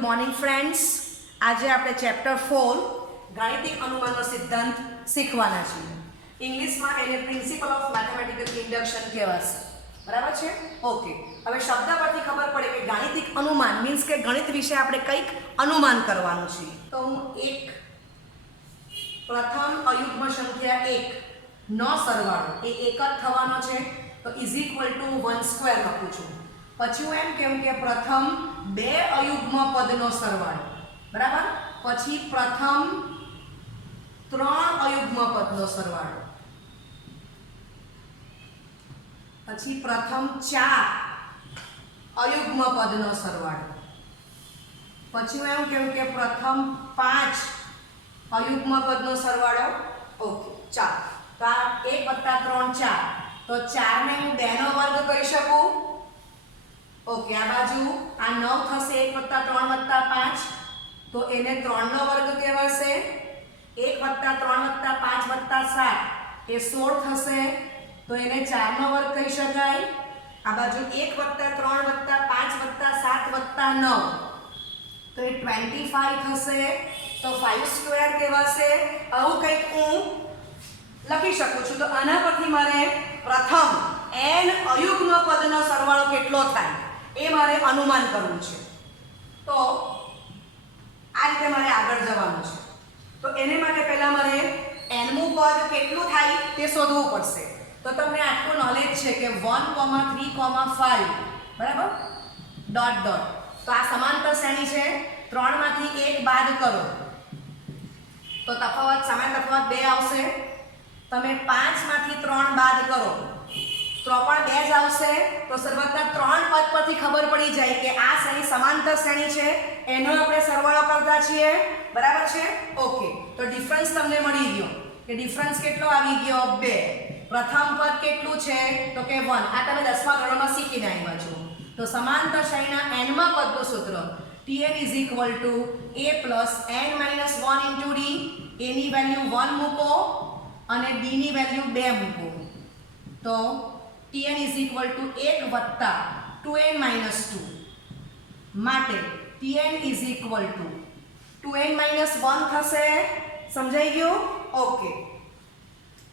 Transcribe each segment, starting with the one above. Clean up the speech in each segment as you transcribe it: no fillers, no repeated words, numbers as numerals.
Good morning friends. આજે આપણે chapter 4 ગાણિતિક અનુમાનનો સિદ્ધાંત શીખવાના છીએ. ઇંગ્લિશમાં એને પ્રિન્સિપલ ઓફ મેથેમેટિકલ ઇન્ડક્શન કહેવાશે. બરાબર છે? ઓકે. હવે શબ્દ પરથી ખબર પડે કે ગાણિતિક અનુમાન મીન્સ કે ગણિત વિશે આપણે કંઈક અનુમાન કરવાનું છે. તો હું પ્રથમ અયુગ્મ સંખ્યા 1 નો સરવાળો એ 1 જ થવાનો છે, તો ઇઝ ઇક્વલ ટુ 1² લખું છું. પછી હું એમ કહું કે પ્રથમ 2 અયુગ્મ પદનો સરવાળો, બરાબર, પછી પ્રથમ 3 અયુગ્મ પદનો સરવાળો, પછી પ્રથમ 4 અયુગ્મ પદનો સરવાળો, પછી હું એમ કહું કે પ્રથમ 5 અયુગ્મ પદનો સરવાળો. ઓકે, ચાલો. તો આ 1 + 3 4, તો 4 ને હું 2 નો વર્ગ કરી શકું. ઓકે, આ બાજુ આ 9 થશે 1 + 3 + 5, તો એને 3 નો વર્ગ કહેવાશે. 1 + 3 + 5 + 7 એ 16 થશે, તો એને 4 નો વર્ગ કહી શકાય. આ બાજુ 1 + 3 + 5 + 7 + 9, તો એ 25 થશે, તો 5² કહેવાશે. આવું કંઈક હું લખી શકું છું. તો આના પરથી મારે પ્રથમ n અયુગ્મ પદનો સરવાળો કેટલો થાય એ મારે અનુમાન કરવું છે. તો આ રીતે મારે આગળ જવાનું છે. તો એને માટે પહેલા મારે nમું પદ કેટલું થાય તે શોધવું પડશે. તો તમને આટલું નોલેજ છે કે 1, 3, 5, બરાબર, ડોટ ડોટ. તો આ સમાંતર શ્રેણી છે, 3 માંથી 1 બાદ કરો તો તફાવત સામાન્ય તફાવત 2 આવશે. તમે 5 માંથી 3 બાદ કરો તો પણ 2 જ આવશે. તો શરૂઆતના 3 પદ પરથી ખબર પડી જાય કે આ શ્રેણી સમાંતર શ્રેણી છે, એનો આપણે સરવાળો કરતા છીએ. બરાબર છે? ઓકે. તો ડિફરન્સ તમને મળી ગયો કે ડિફરન્સ કેટલો આવી ગયો? 2. પ્રથમ પદ કેટલું છે? તો કે 1. આ તમે 10મા ધોરણમાં શીખીને આવ્યા છો. તો સમાંતર શ્રેણીના nમા પદનું સૂત્ર Tn = a + n - 1 * d. a ની વેલ્યુ 1 મૂકો અને d ની વેલ્યુ 2 મૂકો. તો Tn = 1 + 2n - 2. માટે Tn = 2n - 1 થશે. સમજાઈ ગયું? ઓકે.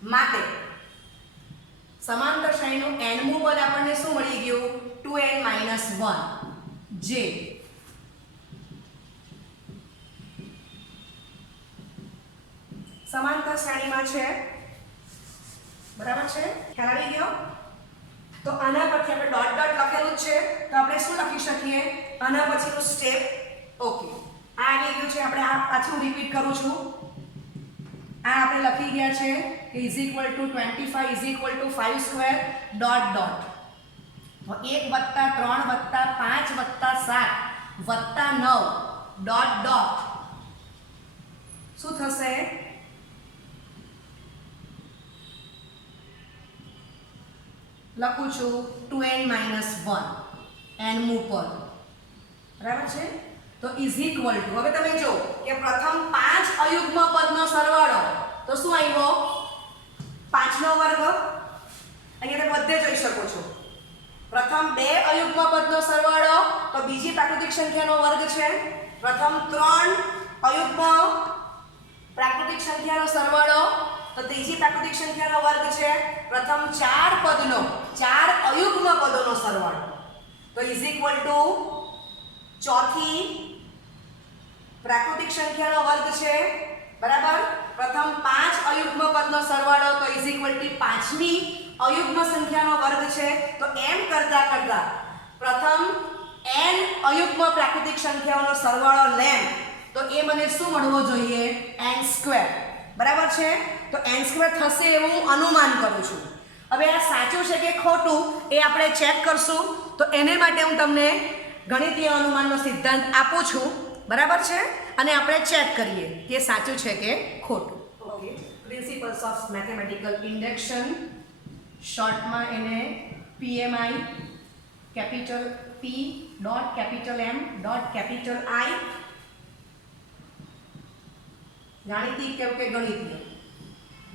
માટે સમાંતર શ્રેણીનું nમું પદ આપણને શું મળી ગયું? 2n - 1, જે સમાંતર શ્રેણીમાં છે. બરાબર છે? ખ્યાલ આવી ગયો? તો આના પરથી આપણે ડોટ ડોટ લખેલું જ છે, તો આપણે શું લખી શકીએ આના પછીનું સ્ટેપ? ઓકે, આ આવી ગયું છે. આપણે આ પાછું રિપીટ કરું છું. આ આપણે લખી ગયા છે કે = 25 = 5² ડોટ ડોટ. તો 1 + 3 + 5 + 7 + 9 ડોટ ડોટ. શું થશે? લખું છું 2n - 1 nમું પદ. બરાબર છે? તો = હવે તમે જો કે પ્રથમ 5 અયુગ્મ પદનો સરવાળો તો શું આવ્યો? 5 નો વર્ગ. અહીંયા તમે બધે જોઈ શકો છો. પ્રથમ 2 અયુગ્મ પદનો સરવાળો તો બીજી પ્રાકૃતિક સંખ્યાનો વર્ગ છે. પ્રથમ 3 અયુગ્મ પ્રાકૃતિક સંખ્યાનો સરવાળો તો ત્રીજી પ્રાકૃતિક સંખ્યાનો વર્ગ છે. પ્રથમ 4 પદનો 4 અયુગ્મ પદોનો સરવાળો તો = ચોથી પ્રાકૃતિક સંખ્યાનો વર્ગ છે. બરાબર. પ્રથમ 5 અયુગ્મ પદનો સરવાળો તો = 5મી અયુગ્મ સંખ્યાનો વર્ગ છે. તો એમ કરતા કરતા પ્રથમ n અયુગ્મ પ્રાકૃતિક સંખ્યાઓનો સરવાળો લેમ તો એ મને શું મળવો જોઈએ? n². બરાબર છે? તો n² થશે એવું હું અનુમાન કરું છું. હવે આ સાચું છે કે ખોટું એ આપણે ચેક કરશું. તો એને માટે હું તમને ગણિતીય અનુમાનનો સિદ્ધાંત આપું છું. બરાબર છે? અને આપણે ચેક કરીએ કે સાચું છે કે ખોટું. Okay, principles of mathematical induction, શોર્ટમાં એને PMI, capital P dot capital M dot capital I. ગાણિતિક કે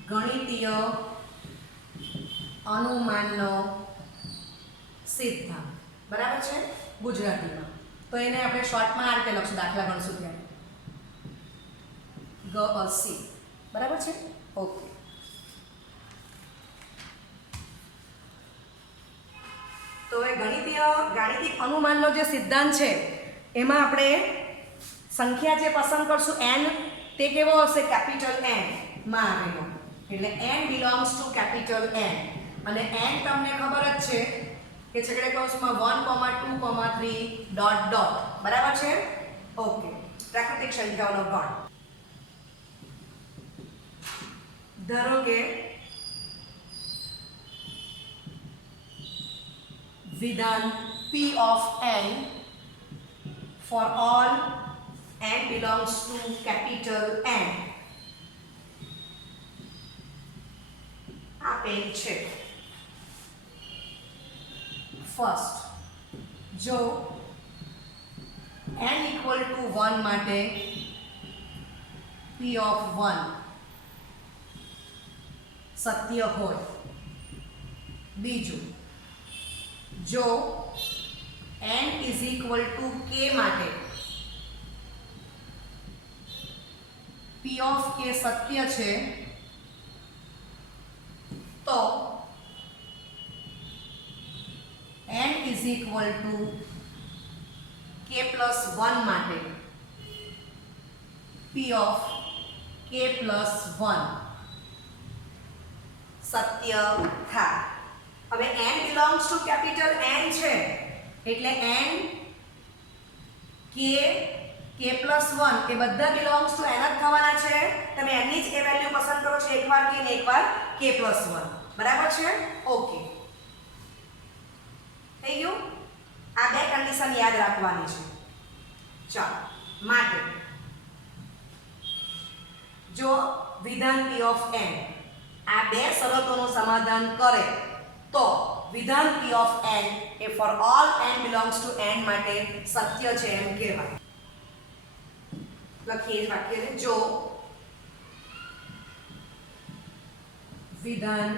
ગણિતીય અનુમાનનો સિદ્ધાંત. બરાબર છે? ગુજરાતીમાં તો એને આપણે શોર્ટમાં આ રીતે લખશું દાખલા ગણશું ત્યારે ગ-અ-સી બરાબર છે ઓકે તો હવે ગાણિતિક અનુમાનનો જે સિદ્ધાંત છે એમાં આપણે સંખ્યા જે પસંદ કરશું n તે કેવો હશે કેપિટલ N માં આવેલો એટલે n belongs to capital N અને n તમને ખબર જ છે કે છેકડે કૌંસમાં 1, 2, 3 ડોટ ડોટ બરાબર છે ઓકે પ્રાકૃતિક સંખ્યાઓનો ગણ ધારો કે વિધાન P of n for all n belongs to capital N આપેલ છે ફર્સ્ટ જો n equal to 1 માટે P of 1 સત્ય હોય બીજું જો n is equal to k માટે P of k સત્ય છે તો n is equal to k plus 1 માટે P of k plus 1 સત્ય થાય હવે n belongs to capital N છે એટલે n k plus 1 એ બધા belongs to n જ થવાના છે તમે n ની જ એ વેલ્યુ પસંદ કરો છો એકવાર k ને એકવાર k plus 1 બરાબર છે ઓકે થઈ ગયું આ બે કન્ડિશન યાદ રાખવાની છે ચાલો માટે જો વિધાન P of n આ બે શરતોનું સમાધાન કરે તો વિધાન P of n A for all n belongs to n માટે સત્ય છે એમ કહેવાય લખીએ વાક્યને જો વિધાન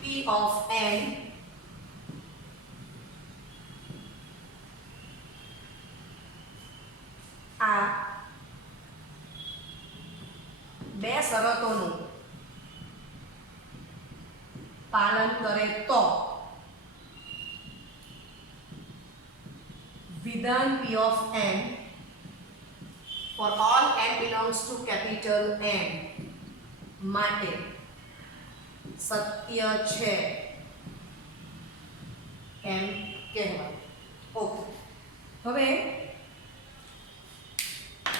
P of n આ બે શરતોનું પાલન કરે તો વિધાન P of n for all n belongs to capital N માટે સત્ય છે એમ કહેવાય ઓકે હવે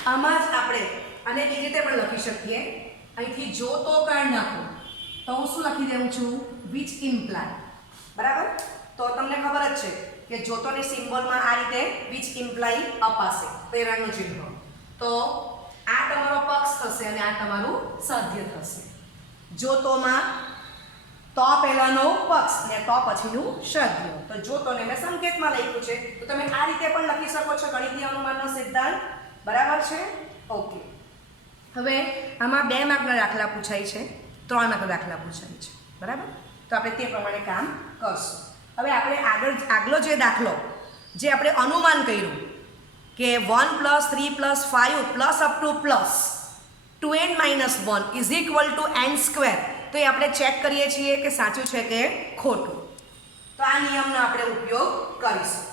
આમાં જ આપણે આને બીજી રીતે પણ લખી શકીએ અહીંથી જો તો કાઢી નાખો તો હું શું લખી દઉં છું which imply બરાબર તો તમને ખબર જ છે કે જોતોની સિમ્બોલમાં આ રીતે which imply અપાશે પ્રેરણનું ચિહ્ન તો આ તમારો પક્ષ થશે અને આ તમારું સાધ્ય થશે જોતોમાં તો પહેલાનો પક્ષ ને તો પછીનું સાધ્ય તો જોતોને મેં સંકેતમાં લખ્યું છે તો તમે આ રીતે પણ લખી શકો છો ગણિતીય અનુમાનનો સિદ્ધાંત બરાબર છે ઓકે હવે આમાં 2 માર્કના દાખલા પૂછાય છે 3 માર્કના દાખલા પૂછાય છે બરાબર તો આપણે તે પ્રમાણે કામ કરશું હવે આપણે આગલો જે દાખલો જે આપણે અનુમાન કર્યું કે 1 + 3 + 5 + up to plus 2n - 1 is equal two n² તો એ આપણે ચેક કરીએ છીએ કે સાચું છે કે ખોટું તો આ નિયમનો આપણે ઉપયોગ કરીશું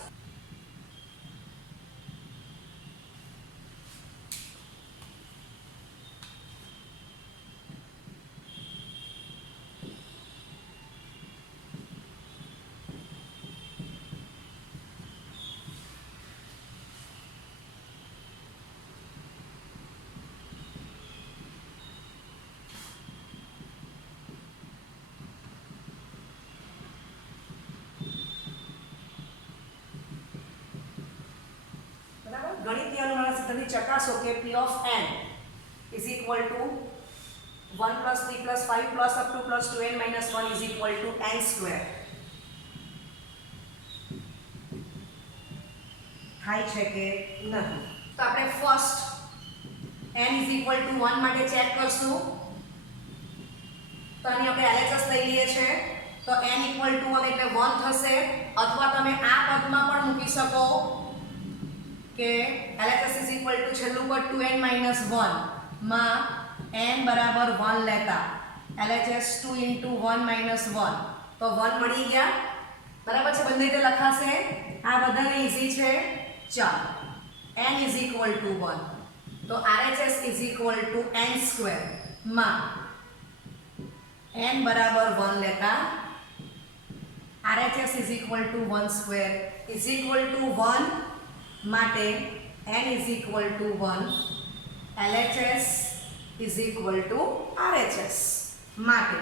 ગણિતીય અનુમાન સિદ્ધાંતથી ચકાસો કે P of n is equal to 1 + 3 + 5 + up to plus 2n - 1 is equal to n². થાય છે કે નહીં તો આપણે first n is equal to 1 માટે ચેક કરશું તો અહીં આપણે LHS લઈ લઈએ છે તો n equal to 1 એટલે 1 થશે અથવા તમે આ પદમાં પણ મૂકી શકો કે LHS ઇઝ ઇક્વલ ટુ છેલ્લું પદ 2n માઇનસ 1 માં n બરાબર 1 લેતા LHS 2 into 1 minus 1 તો 1 મળી ગયા બરાબર છે બંને રીતે લખાશે આ બધાને ઈઝી છે ચાલો n is equal to 1 તો RHS is equal to n square માં n બરાબર 1 લેતા RHS is equal to 1 square is equal to 1 માટે n is equal to 1 LHS is equal to RHS માટે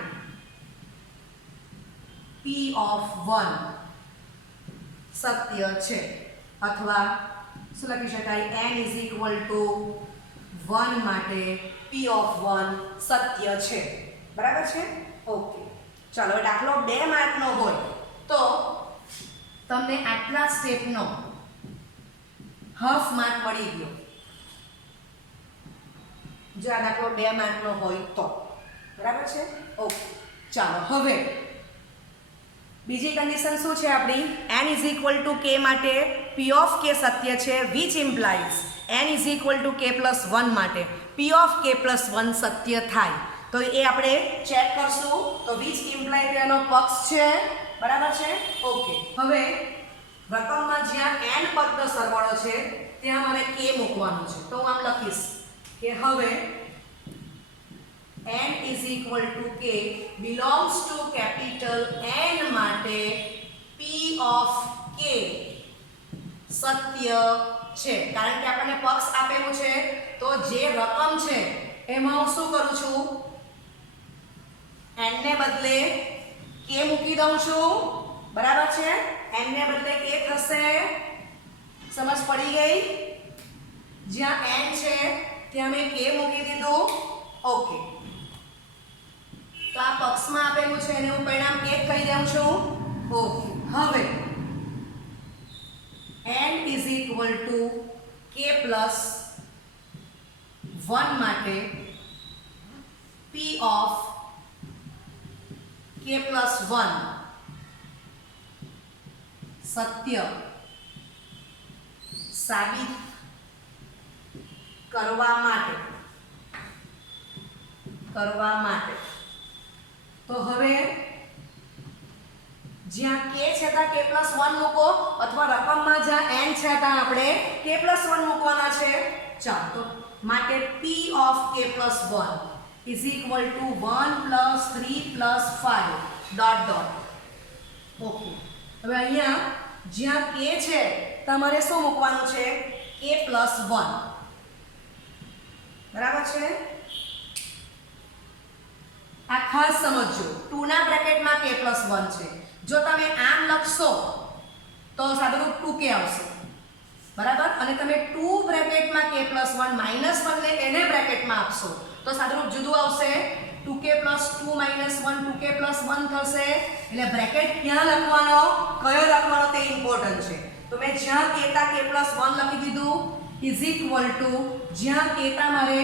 P of 1 સત્ય છે અથવા શું લખી શકાય n is equal to 1 માટે P of 1 સત્ય છે બરાબર છે ઓકે ચાલો હવે દાખલો 2 માર્કનો હોય તો તમને આટલા સ્ટેપનો હાફ માર્ક મળી ગયો જો આ દાખલો 2 માર્કનો હોય તો બરાબર છે ઓકે ચાલો હવે બીજી કન્ડિશન શું છે આપણી n is equal to k માટે p of k સત્ય છે which implies n is equal to k plus 1 માટે p of k plus 1 સત્ય થાય તો એ આપણે ચેક કરશું તો which imply તેનો પક્ષ છે બરાબર છે ઓકે હવે રકમમાં જ્યાં n પદનો સરવાળો છે ત્યાં મારે k મૂકવાનું છે તો હું આમ લખીશ કે હવે n is equal to k belongs to capital N માટે p of k સત્ય છે કારણ કે આપણને પક્ષ આપેલું છે તો જે રકમ છે એમાં હું શું કરું છું n ને બદલે k મૂકી દઉં છું બરાબર છે n ને બદલે k થશે સમજ પડી ગઈ જ્યાં n છે ત્યાં મેં k મૂકી દીધું ઓકે તો આ પક્ષમાં આપેલું છે એને હું પરિણામ 1 કહી દઉં છું ઓકે હવે n is equal to k plus 1 માટે p of k plus 1 સત્ય સાબિત કરવા માટે તો હવે જ્યાં k છે ત્યાં k plus 1 મૂકો અથવા રકમમાં જ્યાં n છે ત્યાં આપણે k plus 1 મૂકવાના છે ચાલો તો માટે p of k plus 1 is equal to 1 plus 3 plus 5 dot dot okay હવે અહીંયા જ્યાં k છે તમારે શું મૂકવાનું છે k plus 1 બરાબર છે આ ખાસ સમજજો 2 ના બ્રેકેટમાં k plus 1 છે જો તમે આમ લખશો તો સાદુરૂપ 2k આવશે બરાબર અને તમે 2 બ્રેકેટમાં k plus 1 માઈનસ 1 ને એને બ્રેકેટમાં આપશો તો સાદુરૂપ જુદું આવશે 2k plus 2 minus 1 2k plus 1 થશે એટલે બ્રેકેટ ક્યાં લખવાનો કયો લખવાનો તે ઇમ્પોર્ટન્ટ છે તો મેં જ્યાં k તા k plus 1 લખી દીધું is equal to જ્યાં k તા મારે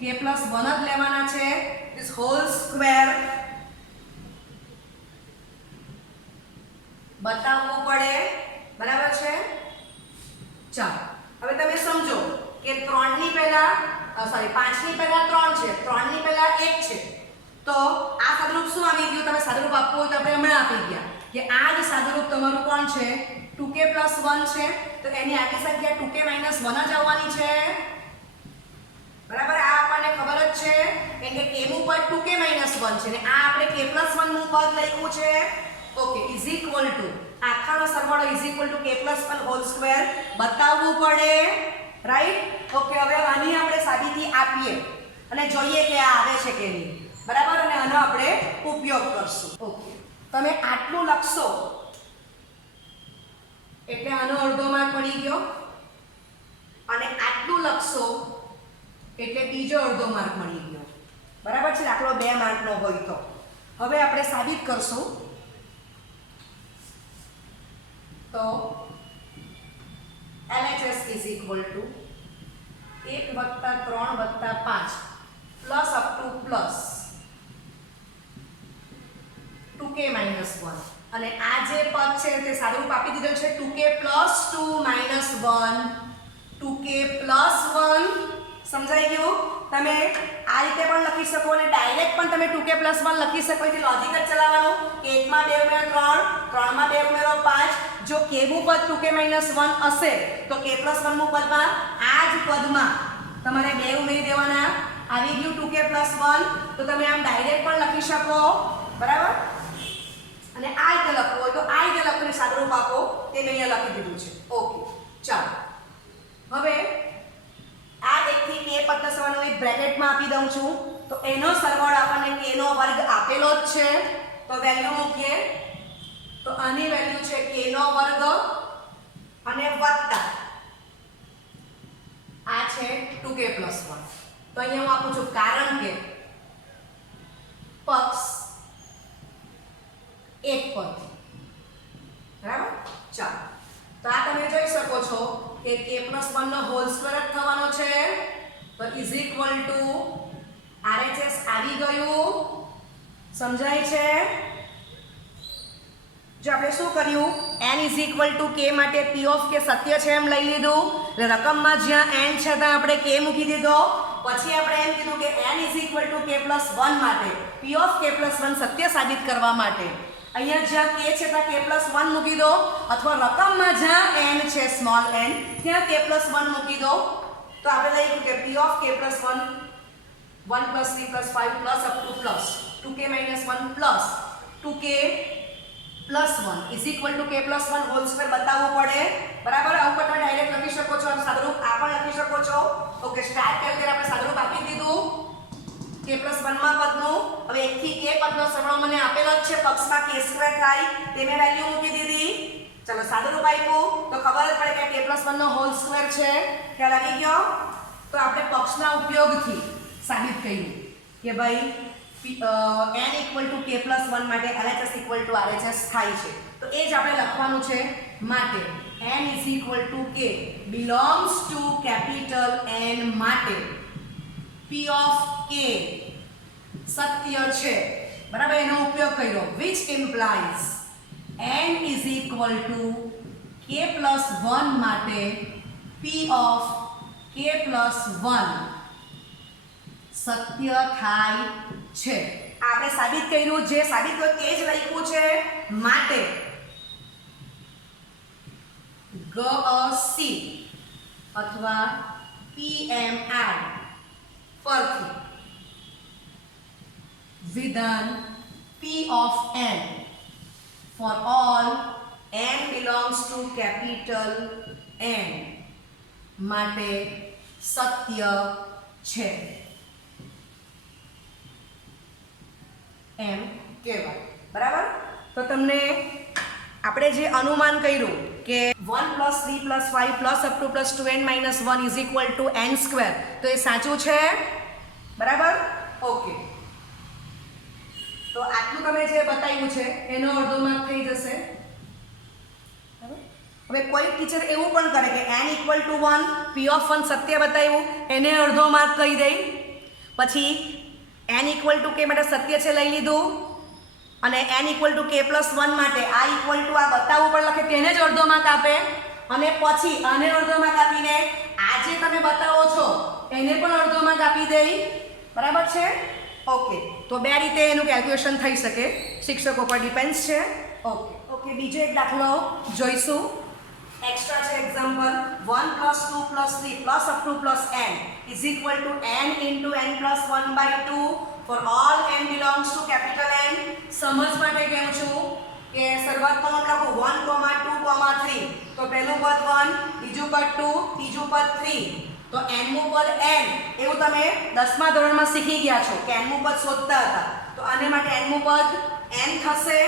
k plus 1 જ લેવાના છે is whole square બતાવવું પડે બરાબર છે ચાલો હવે તમે સમજો કે 3 ની પહેલા સોરી 5 ની પહેલા 3 છે 3 ની પહેલા 1 છે તો આ સાદુરૂપ શું આવી ગયું તમે સાદુરૂપ આપવું હોય તો આપણે હમણાં આપી ગયા કે આ જ સાદુરૂપ તમારું કોણ છે 2k plus 1 છે તો એની આગલી સંખ્યા 2k minus 1 જ આવવાની છે બરાબર આ આપણને ખબર જ છે કેમ કે k નું પદ 2k minus 1 છે ને આ આપણે k plus 1 નું પદ લખ્યું છે ઓકે is equal to આખાનો સરવાળો is equal to k plus 1 whole square બતાવવું પડે રાઈટ ઓકે હવે આની આપણે સાબિતી આપીએ અને જોઈએ કે આ આવે છે કે નહીં બરાબર અને આનો આપણે ઉપયોગ કરશું ઓકે તમે આટલું લખશો એટલે આનો અડધો માર્ક પડી ગયો અને આટલું લખશો એટલે બીજો અડધો માર્ક મળી ગયો બરાબર છે દાખલો 2 માર્કનો હોય તો હવે આપણે સાબિત કરશું તો LHS is equal to 1 + 3 + 5 plus up to plus 2k minus 1 અને આ જે પદ છે તે સાદુરૂપ આપી દીધું છે 2k plus 2 minus 1 2k + 1 સમજાઈ ગયું. તમે આ રીતે પણ લખી શકો અને ડાયરેક્ટ પણ તમે 2k + 1 લખી શકો. એટલે લોજિક જ ચલાવવાનું કે 1 માં 2 ઉમેરો 3, 3 માં 2 ઉમેરો 5. જો k નું પદ 2k - 1 હશે તો k + 1 નું પદમાં આ જ પદમાં તમારે 2 ઉમેરી દેવાના. આવી ગયું 2k + 1 તો તમે આમ ડાયરેક્ટ પણ લખી શકો. બરાબર. અને આ રીતે લખવું હોય તો આ રીતે લખીને સાદુરૂપ આપો. તે મેં અહીંયા લખી દીધું છે. ઓકે ચાલો હવે આ 1 થી k પદ સરવાળો એક બ્રેકેટમાં આપી દઉં છું. તો એનો સરવાળો આપણને k નો વર્ગ આપેલો જ છે તો વેલ્યુ મૂકીએ. તો આની વેલ્યુ છે k નો વર્ગ અને વત્તા આ છે 2k + 1. તો અહીંયા હું આપું છું કારણ કે પક્ષ એક પદ. બરાબર. ચાલો તો આ તમે જોઈ શકો છો કે k + 1 નો હોલ સ્ક્વેર જ થવાનો છે. તો = RHS આવી ગયું. સમજાય છે. જો આપણે શું કર્યું n = k માટે p ઓફ k સત્ય છે એમ લઈ લીધું. એટલે રકમમાં જ્યાં n છે ત્યાં આપણે k મૂકી દીધો. પછી આપણે એમ કીધું કે n = k + 1 માટે p ઓફ k + 1 સત્ય સાબિત કરવા માટે અહીંયા જ્યાં k છે ત્યાં k + 1 મૂકી દો અથવા રકમમાં જ્યાં n છે સ્મોલ n ત્યાં k + 1 મૂકી દો. તો આપણે લખ્યું કે p of k + 1 1 + 3 + 5 + up to plus 2k - 1 plus 2k + 1 = k + 1 whole square બતાવવું પડે. બરાબર. આવું પણ તમે ડાયરેક્ટ લખી શકો છો અને સાદુરૂપ આ પણ લખી શકો છો. ઓકે સ્ટાર્ટ કરી ત્યારે આપણે સાદુરૂપ આપી દીધું k + 1 માં પદનું. હવે 1 થી k પદનો સરવાળો મને આપેલો જ છે. પક્ષમાં k² થાય તે મેં વેલ્યુ મૂકી દીધી. ચલો સાદુરૂપ આપ્યું તો ખબર જ પડે કે k + 1 નો હોલ સ્ક્વેર છે. ખ્યાલ આવી ગયો. તો આપણે પક્ષના ઉપયોગથી સાબિત કર્યું કે ભાઈ n = k + 1 માટે LHS = RHS થાય છે. તો એ જ આપણે લખવાનું છે. માટે n = k belongs to capital N માટે p of k સત્ય છે. બરાબર. એનો ઉપયોગ કર્યો which implies n = k + 1 માટે p of k + 1 સત્ય થાય છે. આપણે સાબિત કર્યું. જે સાબિત કર્યું તે જ લખ્યું છે. માટે GC અથવા PMI પરથી વિધાન P of n for all n belongs to capital N માટે સત્ય છે એમ કહેવાય. બરાબર. તો તમને આપણે જે અનુમાન કર્યું કે 1 + 3 + 5 + up to plus 2n - 1 = n². તો એ સાચું છે. બરાબર. ઓકે. તો આટલું તમે જે બતાવ્યું છે એનો અડધો માર્ક થઈ જશે. હવે કોઈ ટીચર એવું પણ કરે કે n = 1 p of 1 સત્ય બતાવ્યું એને અડધો માર્ક કહી દે. પછી n = k માટે સત્ય છે લઈ લીધું અને n = k + 1 માટે આ = આ બતાવવું પણ લખે તેને જ અડધો માર્ક આપે અને પછી આને અડધો માર્ક આપીને આ જે તમે બતાવો છો એને પણ અડધો માર્ક આપી દે. બરાબર છે. ઓકે. તો બે રીતે એનું કેલ્ક્યુલેશન થઈ શકે. શિક્ષકો પર ડિપેન્ડ્સ છે. ઓકે. બીજો એક દાખલો જોઈશું. એક્સ્ટ્રા છે example 1 + 2 + 3 + up to plus n = n × n + 1/2 for all n belongs to capital N. સમજ માટે કહું છું કે શરૂઆતમાં હું લખું 1, 2, 3. તો પહેલું પદ 1, બીજું પદ 2, ત્રીજું પદ 3. તો n મું પદ n એવું તમે 10મા ધોરણમાં શીખી ગયા છો કે n મું પદ શોધતા હતા. તો આને માટે n મું પદ n થશે.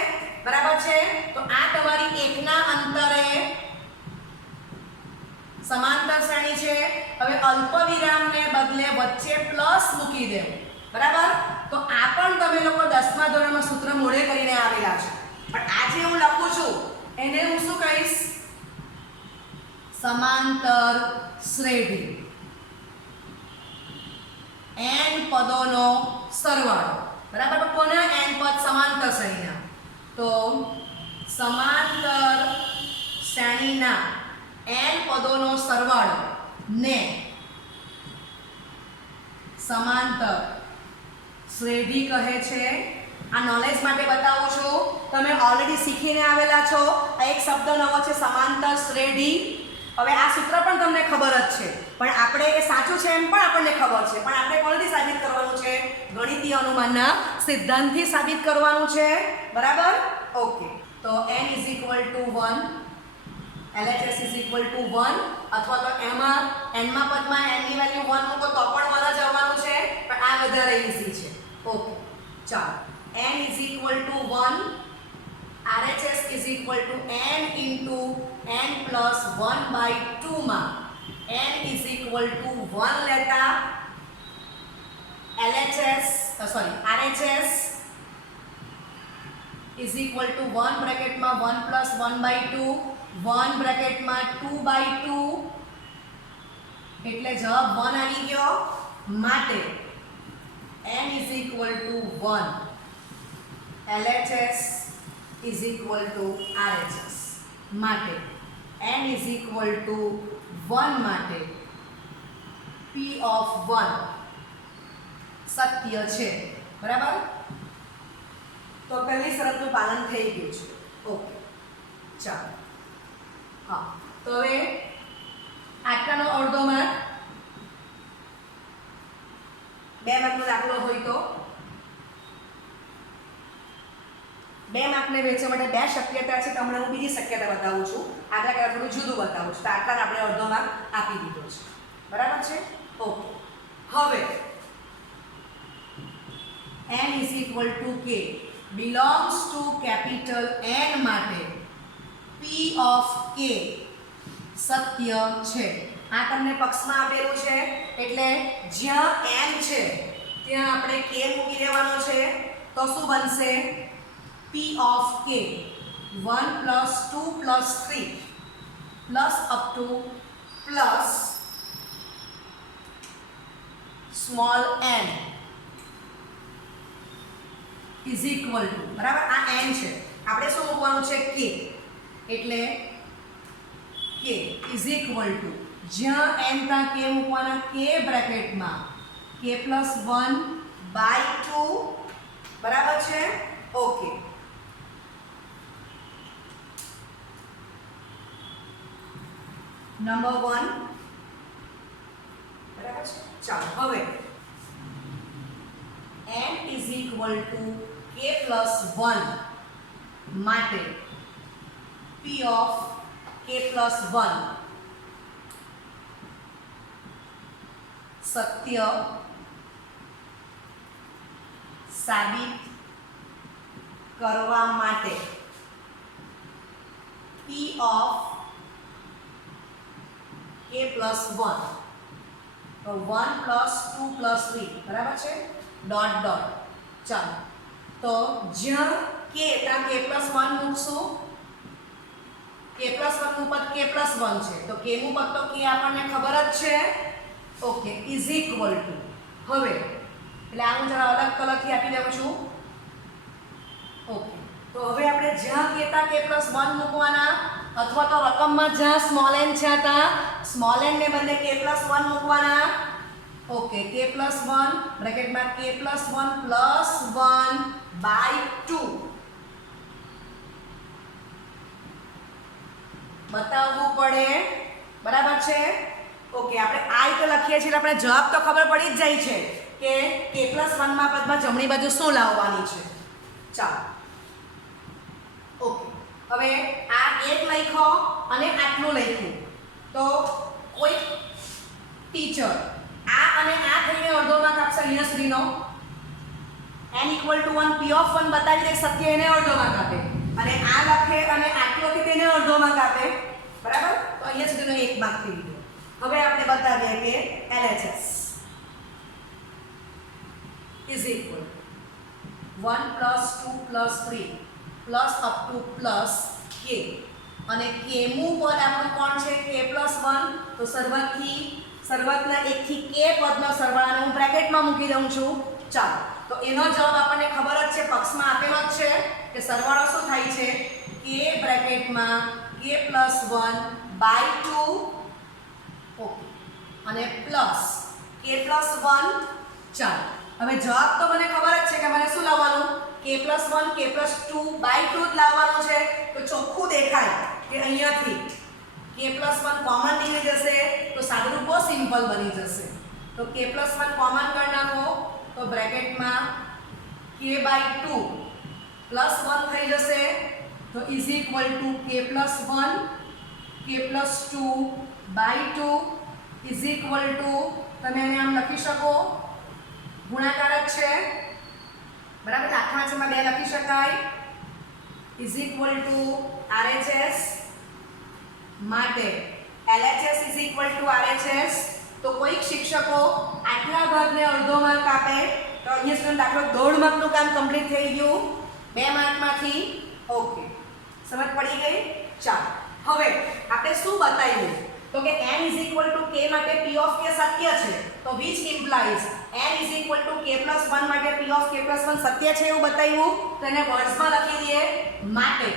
બરાબર છે. તો આ તમારી એકના અંતરે સમાંતર શ્રેણી છે. હવે અલ્પવિરામને બદલે વચ્ચે પ્લસ મૂકી દેવું. બરાબર. તો આ પણ તમે લોકો 10મા ધોરણમાં સૂત્ર મોડે કરીને આવેલા છો. પણ આજે હું લખું છું એને હું શું કહીશ? સમાંતર શ્રેણી. n પદોનો સરવાળો. બરાબર. તો કોના n પદ સમાંતર શ્રેણીના? તો સમાંતર શ્રેણીના n પદોનો સરવાળો ને સમાંતર શ્રેઢી કહે છે. આ નોલેજ માટે બતાવું છું. તમે ઓલરેડી શીખીને આવેલા છો. આ એક શબ્દ નવો છે, સમાંતર શ્રેઢી. હવે આ સૂત્ર પણ તમને ખબર જ છે, પણ આપણે એ સાચું છે એમ પણ આપણને ખબર છે, પણ આપણે કોણથી સાબિત કરવાનું છે? ગણિતીય અનુમાનના સિદ્ધાંતથી સાબિત કરવાનું છે. બરાબર? ઓકે. તો n = 1, LHS = 1, અથવા તો એમાં n માં પદમાં n ની વેલ્યુ 1 મૂકો તો પણ 1 જ આવવાનું છે, પણ આ વધારે ઈઝી છે. ઓકે, ચાલો. n = 1, RHS = n into n plus 1/2 માં n = 1 લેતા RHS = 1 બ્રેકેટમાં 1 plus 1/2, 1 બ્રેકેટમાં 2/2, એટલે જવાબ 1 આવી ગયો. માટે n = 1, LHS = RHS. માટે n = 1 માટે P of 1 સત્ય છે. બરાબર? તો પહેલી શરતનું પાલન થઈ ગયું છે. ઓકે, ચાલો. હા, તો હવે આટલાનો અડધો માર્ક 2 માર્કનો દાખલો હોય તો 2 માર્કને વહેંચવા માટે 2 શક્યતા છે. તમને હું બીજી શક્યતા બતાવું છું. આગળ કરતાં થોડું જુદું બતાવું છું. તો આટલાને આપણે અડધો માર્ક આપી દીધો છે. બરાબર છે? ઓકે. હવે n = k belongs to capital N માટે P of k સત્ય છે. આ તમને પક્ષમાં આપેલું છે, એટલે જ્યાં n છે ત્યાં આપણે k મૂકી દેવાનો છે. તો શું બનશે? P of k 1 plus 2 plus 3 plus up to plus small n is equal to, બરાબર? આ n છે, આપણે શું મૂકવાનું છે? k. એટલે k is equal to, જ્યાં n ત્યાં k મૂકવાના, k બ્રેકેટમાં k plus 1/2, બરાબર છે? ઓકે. નંબર 1, બરાબર છે? ચાલો, હવે n = k plus 1 માટે P of k plus 1 સત્ય સાબિત કરવા માટે P of k plus 1, તો 1 plus 2 plus 3, બરાબર છે? Dot dot. ચાલો, તો જ્યાં k ત્યાં k plus 1 મૂકશું. k plus 1 નું પદ k plus 1 છે, તો k નું પદ તો k આપણને ખબર જ છે. ઓકે, ઇઝ ઇક્વલ ટુ, હવે એટલે આ હું જરા અલગ કલરથી આપી દઉં છું. ઓકે, તો હવે આપણે જ્યાં k ત્યાં k plus 1 મૂકવાના, અથવા તો રકમમાં જ્યાં સ્મોલ n છે ત્યાં સ્મોલ n ને બદલે k plus 1 મૂકવાના. Okay, k plus 1 બ્રેકેટમાં k plus 1 plus 1/2 બતાવવું પડે. બરાબર છે? ઓકે, આપણે આ રીતે લખીએ છીએ એટલે આપણે જવાબ તો ખબર પડી જ જાય છે કે k plus 1 માં પદમાં જમણી બાજુ શું લાવવાની છે. ચાલો, ઓકે. હવે આ એક લખ્યો અને આટલું લખ્યું, તો કોઈ ટીચર આ અને આ થઈને અડધો માર્ક આપશે અહીંયા સુધીનો. n = 1 P of 1 બતાવી દે સત્ય, એને અડધો માર્ક આપે, અને આ લખે અને આટલોથી તેને અડધો માર્ક આપે. બરાબર? તો અહીંયા સુધીનો 1 માર્ક થઈ ગયો. હવે આપણે બતાવીએ કે LHS = 1 plus 2 plus 3 plus up to plus k, અને k નું પદ આપણું કોણ છે? k plus 1. તો શરૂઆતના 1 થી k પદનો સરવાળાને હું બ્રેકેટમાં મૂકી દઉં છું. ચાલો, તો એનો જવાબ આપણને ખબર જ છે, પક્ષમાં આપેલો જ છે કે સરવાળો શું થાય છે? k બ્રેકેટમાં k plus 1/2. ઓકે, અને પ્લસ k + 1 ચાલો હવે જવાબ તો મને ખબર જ છે કે મને શું લાવવાનું k + 1 k + 2 / 2 જ લાવવાનું છે તો ચોખ્ખું દેખાય કે અહીંયાથી k + 1 કોમન નીકળી જશે તો સાદુરૂપ બહુ સિમ્પલ બની જશે તો k + 1 કોમન કરી નાખો તો બ્રેકેટમાં k/2 + 1 થઈ જશે તો is equal to k + 1 k + 2/2 is equal two તમે એને આમ લખી શકો ગુણાકાર જ છે બરાબર દાખલા છે માં 2 લખી શકાય ઇઝ ઇક્વલ ટુ RHS માટે LHS is equal two RHS તો કોઈક શિક્ષકો આટલા ભાગને અડધો માર્ક આપે તો અહીંયા સુધી દાખલો 1.5 માર્કનું કામ કમ્પ્લીટ થઈ ગયું 2 માર્કમાંથી ઓકે સમજ પડી ગઈ ચાલો હવે આપણે શું બતાવ્યું તો કે n is equal to k માટે p ઓફ k સત્ય છે તો which implies n is equal to k + 1 માટે p ઓફ k + 1 સત્ય છે એવું બતાવ્યું તો એને વર્ડ્સમાં લખી દઈએ માટે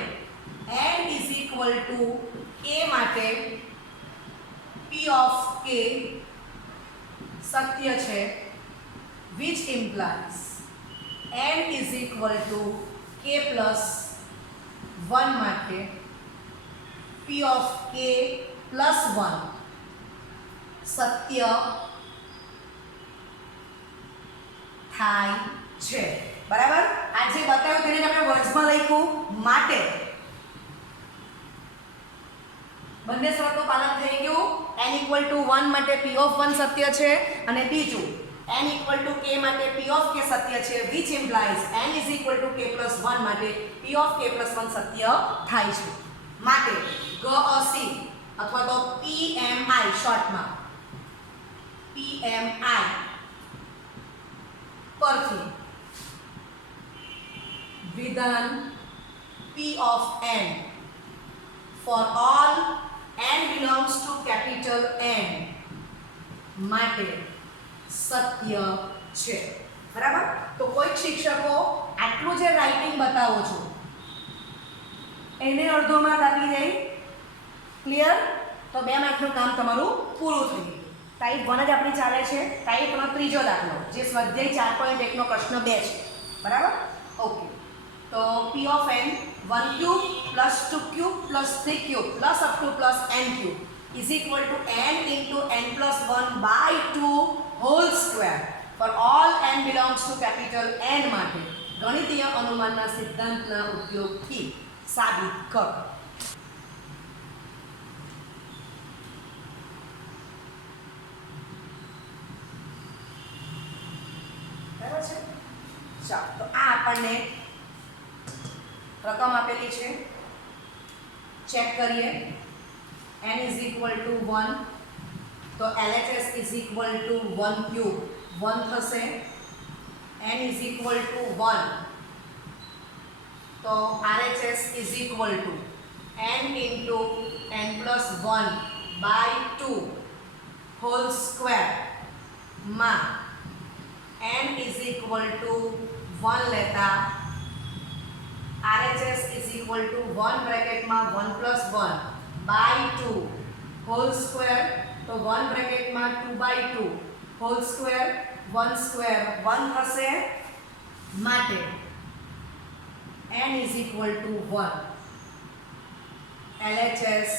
n is equal to k માટે p ઓફ k સત્ય છે which implies n is equal to k + 1 માટે p of k + 1 સત્ય થાય છે બરાબર આ જે બતાવ્યું તેને આપણે વર્ડ્સમાં લખ્યું માટે બંને શરતનું પાલન થઈ ગયું n = 1 માટે p of 1 સત્ય છે અને બીજું n = k માટે p of k સત્ય છે which implies n is equal to k + 1 માટે p of k + 1 સત્ય થાય છે માટે GC અથવા તો PMI શોર્ટમાં PMI પરથી વિધાન p of n for all n belongs to capital N માટે સત્ય છે બરાબર તો કોઈક શિક્ષકો આટલું જે રાઇટિંગ બતાવો છો એને અડધો માર્ક આપી દે ક્લિયર તો 2 માર્કનું કામ તમારું પૂરું થઈ ગયું ટાઈપ 1 જ આપણી ચાલે છે ટાઈપ 1 ત્રીજો દાખલો જે સ્વાધ્યાય 4.1 નો પ્રશ્ન 2 છે બરાબર ઓકે તો p of n 1 cube plus 2 cube plus 3 cube plus up to plus n cube is equal to n into n plus 1 by 2 whole square for all n belongs to capital N માટે ગણિતીય અનુમાનના સિદ્ધાંતના ઉપયોગથી સાબિત કરો બરાબર છે ચાલો તો આ આપણને રકમ આપેલી છે ચેક કરીએ n is equal to 1 તો LHS is equal to 1 cube 1 થશે n is equal to 1 તો RHS is equal to n into n plus 1 by 2 whole square માં n is equal to 1 લેતા RHS is equal to 1 બ્રેકેટમાં 1 plus 1 by 2 whole square તો 1 બ્રેકેટમાં 2 by 2 whole square 1 square 1 થશે માટે n is equal to 1 LHS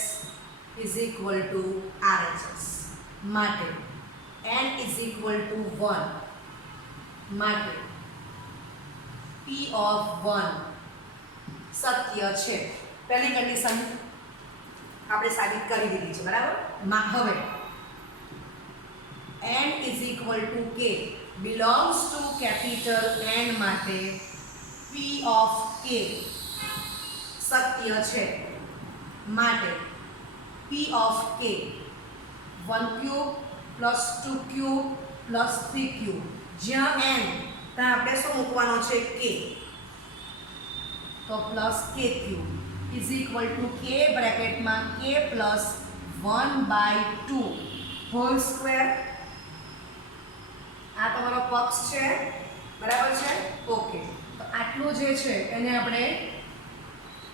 is equal to RHS માટે n is equal to 1 માટે p of 1 સત્ય છે પહેલી condition આપણે સાબિત કરી દીધી છે બરાબર હવે n is equal to k belongs to capital N માટે p of k સત્ય છે માટે p of k 1 cube plus 2 cube plus 3 cube જ્યાં n ત્યાં આપણે શું મૂકવાનો છે k તો plus k cube is equal to k બ્રેકેટમાં k plus 1/2 hall square આ તમારો પક્ષ છે બરાબર છે ઓકે તો આટલું જે છે એને આપણે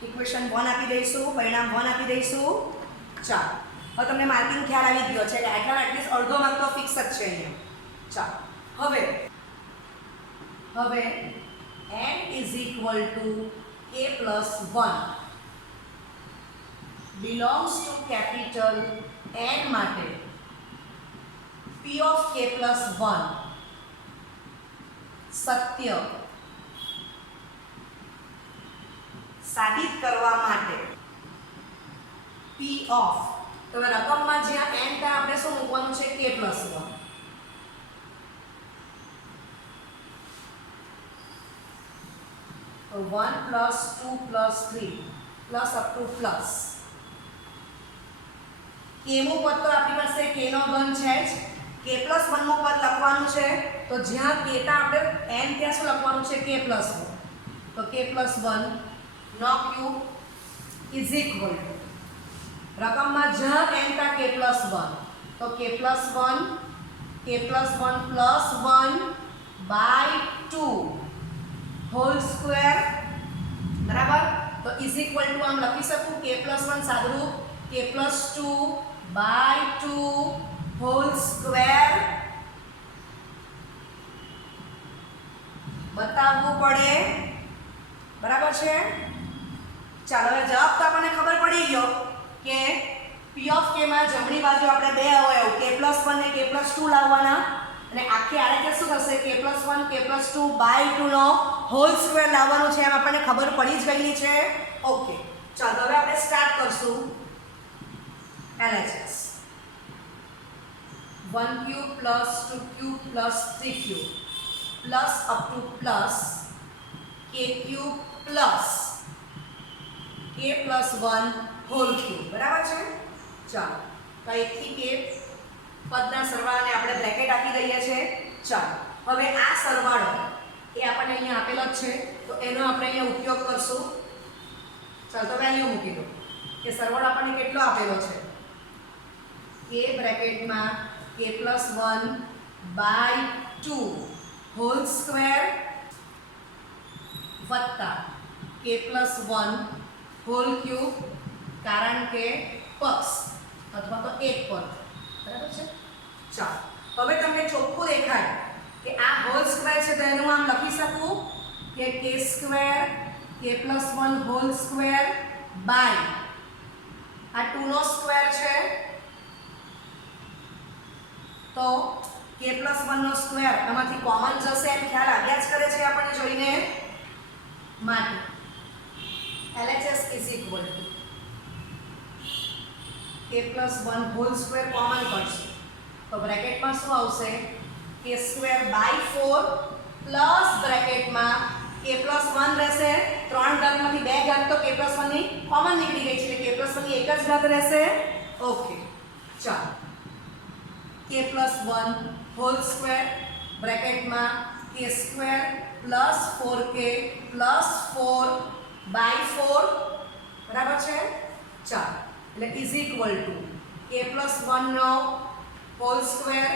ઇક્વેશન 1 આપી દઈશું પરિણામ 1 આપી દઈશું ચાલો હવે તમને માર્કિંગ ખ્યાલ આવી ગયો છે કે આટલા એટલીસ્ટ અડધો માર્ક તો ફિક્સ જ છે અહીંયા. ચાલો હવે n is equal to k plus 1 belongs to capital N માટે p of k plus 1 સત્ય સાબિત કરવા માટે p of તો રકમમાં જ્યાં n ત્યાં આપણે શું મૂકવાનું છે k plus 1 તો 1 plus 2 plus 3 plus up to plus k નું પદ તો આપણી પાસે k નો ઘન છે જ k plus 1 નું પદ લખવાનું છે તો જ્યાં k તા આપણે n ત્યાં શું લખવાનું છે k plus 1 તો k plus 1 નો ક્યુબ is equal to રકમમાં જ્યાં n તા k plus 1 તો k plus 1 plus 1 by 2 whole square બરાબર તો ઇઝ ઇક્વલ ટુ આમ લખી શકું k plus 1 સાદુરૂપ k plus 2 by 2 whole square બતાવવું પડે બરાબર છે. ચાલો હવે જવાબ તો આપણને ખબર પડી ગયો કે p of k માં જમણી બાજુ આપણે બે અવયવ k plus 1 ને k plus 2 લાવવાના અને આખી આડે શું થશે k plus 1 k plus 2 by 2 નો હોલ સ્ક્વેર લાવવાનું છે એમ આપણને ખબર પડી જ ગયેલી છે. ઓકે ચાલો હવે આપણે સ્ટાર્ટ કરશું LHS 1 cube plus 2 cube plus 3 cube plus up to plus k cube plus k plus 1 whole cube બરાબર છે. ચાલો તો 1 થી k પદના સરવાળાને આપણે બ્રેકેટ આપી દઈએ છે. ચાલો હવે આ સરવાળો એ આપણને અહીંયા આપેલો જ છે તો એનો આપણે અહીંયા ઉપયોગ કરશું. ચાલો તો વેલ્યુ મૂકી દો કે સરવાળો આપણને કેટલો આપેલો છે k બ્રેકેટમાં k plus 1 by 2 whole square વત્તા k plus 1 હોલ ક્યુબ કારણ કે પક્ષ અથવા તો એક પદ બરાબર છે. ચાલો હવે તમને ચોખ્ખું દેખાય કે આ હોલ સ્ક્વેર છે તો એનું આમ લખી શકું કે k square k plus 1 whole square by આ 2 નો સ્ક્વેર છે તો k plus 1 નો સ્ક્વેર આમાંથી કોમન જશે એમ ખ્યાલ આવ્યા જ કરે છે આપણને જોઈને માટે LHS is equal to k plus 1 whole square common કરશું તો બ્રેકેટમાં શું આવશે k સ્ક્વેર બાય 4 પ્લસ બ્રેકેટમાં k plus 1 રહેશે ત્રણ ઘાતમાંથી બે ઘાત તો k plus 1 ની કોમન નીકળી ગઈ છે એટલે k plus 1 ની એક જ ઘાત રહેશે. ઓકે ચાલો k plus 1 હોલ સ્ક્વેર બ્રેકેટમાં k square plus 4k plus 4 by 4 બરાબર છે. ચાલો એટલે is equal to k plus 1 નો હોલ સ્ક્વેર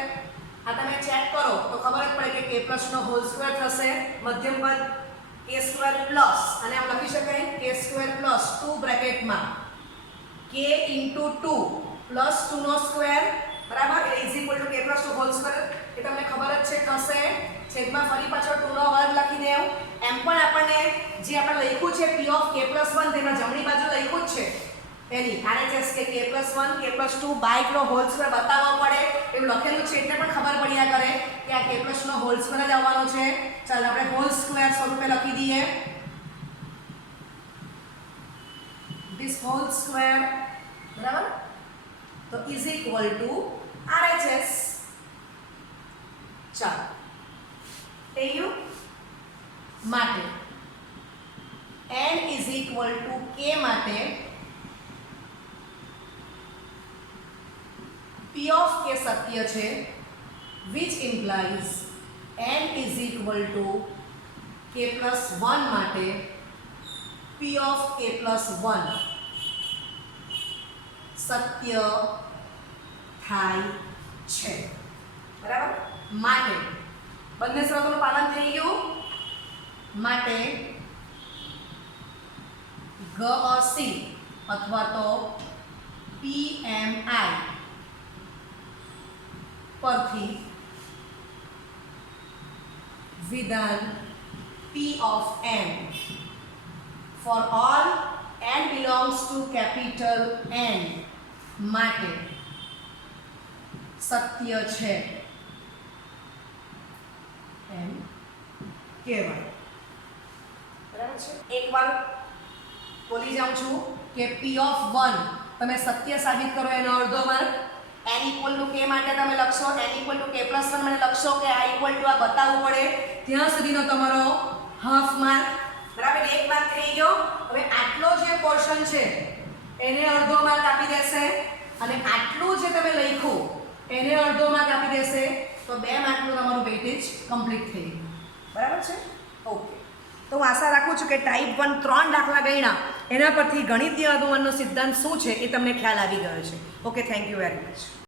આ તમે ચેક કરો તો ખબર જ પડે કે k plus નો હોલ સ્ક્વેર થશે મધ્યમ પદ k સ્ક્વેર પ્લસ અને આમ લખી શકાય k સ્ક્વેર પ્લસ 2 બ્રેકેટમાં k into 2 પ્લસ 2 નો સ્ક્વેર બરાબર એટલે is equal to k plus 2 whole square એ તમને ખબર જ છે થશે છેદમાં ફરી પાછળ 2 નો વર્ગ લખી દેવું એમ પણ આપણને જે આપણે લખ્યું છે p of k plus 1 તેમાં જમણી બાજુ લખ્યું જ છે એની RHS કે k plus 1 k plus 2 by નો હોલ સ્ક્વેર બતાવવા પડે એવું લખેલું છે એટલે પણ ખબર પડ્યા કરે કે આ k plus નો હોલ સ્ક્વેર જ આવવાનો છે. ચાલો આપણે હોલ સ્ક્વેર સ્વરૂપે લખી દઈએ this whole square બરાબર તો is equal to RHS. ચાલો થયું માટે n is equal to k માટે p of k સત્ય છે which implies n is equal to k plus 1 માટે p of k plus 1 સત્ય થાય છે બરાબર. માટે બંને શરતોનું પાલન થઈ ગયું માટે g or c અથવા તો p PMI પરથી વિધાન P of n for all n belongs to capital N માટે સત્ય છે એમ કહેવાય. બરાબર છે. એકવાર બોલી જાઉં છું કે P of 1 તમે સત્ય સાબિત કરો એનો અડધો mark, n equal to k માટે તમે લખશો, n equal to k plus 1 માટે લખશો કે આ ઇક્વલ ટુ આ બતાવવું પડે ત્યાં સુધીનો તમારો હાફ માર્ક. બરાબર, એક માર્ક થઈ ગયો. હવે આટલો જે પોર્શન છે એને અડધો માર્ક આપી દેશે અને આટલું જે તમે લખ્યું એને અડધો માર્ક આપી દેશે તો 2 માર્કનું તમારું વેઇટેજ કમ્પ્લીટ થઈ ગયું. બરાબર છે. ઓકે, તો હું આશા રાખું છું કે ટાઈપ 1 3 દાખલા ગણ્યા એના પરથી ગણિતીય અનુમાનનો સિદ્ધાંત શું છે એ તમને ખ્યાલ આવી ગયો છે. Okay, thank you very much.